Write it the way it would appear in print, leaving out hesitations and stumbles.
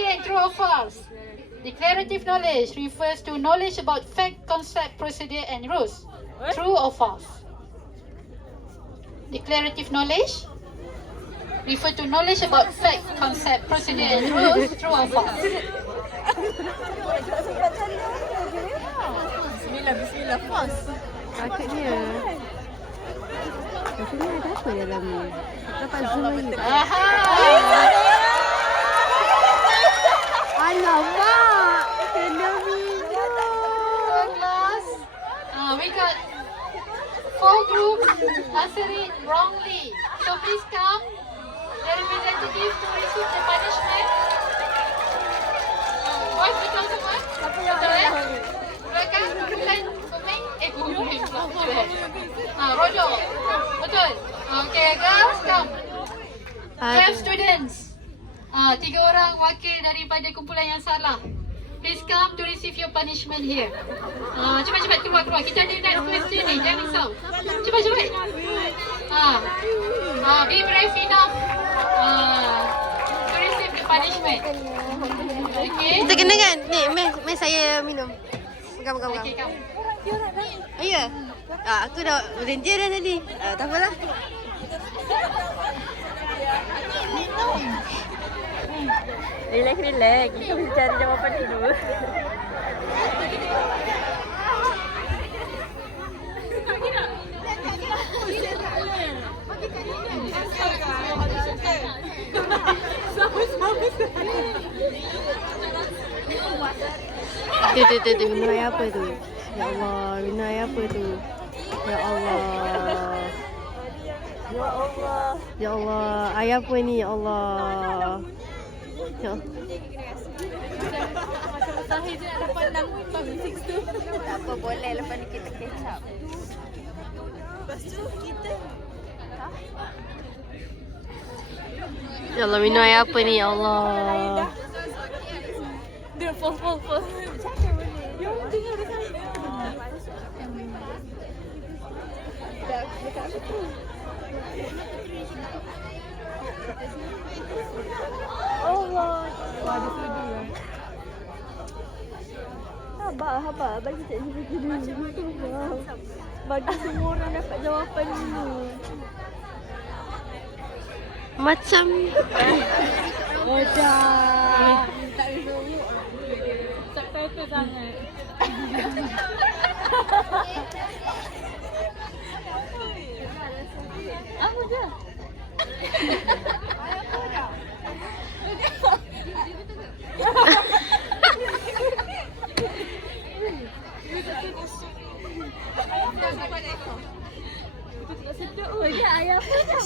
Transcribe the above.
again, true or false? Declarative knowledge refers to knowledge about fact, concept, procedure, and rules. True or false? Declarative knowledge refer to knowledge about fact, concept, procedure, and rules. True or false? Bismillah, false. Takutnya. Maksudnya ada apa dalam ni? Dapat zoom lagi. Aha! Alamak! Kena minum. So class, we got 4 groups answer it wrongly. So please come, the representative to receive the punishment. Boys, betul semua? Betul ya? Belakang, bukan kuming? Kuming pula. Rojo. Betul? Okay, girls, come. 12 students. 3 orang wakil daripada kumpulan yang salah. Please come to receive your punishment here. Cepat-cepat keluar. Kita ada next question ni. Jangan risau. Cepat-cepat. Be brave enough to receive the punishment. Okay. Kita kena kan? Ni, meh saya minum. Pegang. Okay, come. Oh ya? Aku dah berhenti dah tadi. Tak apalah. Relax. Kita mesti cari jawapan dulu. Tu. Minum air apa tu? Ya Allah, minum air apa tu? Ya Allah. Ya Allah, air apa ni? Ya Allah. Ya. Macam mustahil je nak dapat 6 public 6 tu. Tak apa, boleh lepas ni kita catch up. Lepas tu kita Ya Allah, minum air apa ni? Ya Allah. dia fall. Macam mana boleh? Yang tengok di sana. Dekat apa tu? Allah. Wah, dia sedih lah. Sabar. Bagi cikgu dulu. Bagi semua orang dapat jawapan dulu. Macam Dah. Tak bisa umur. Subtitle sangat. Apa je? Sedap. Ayah apa dah?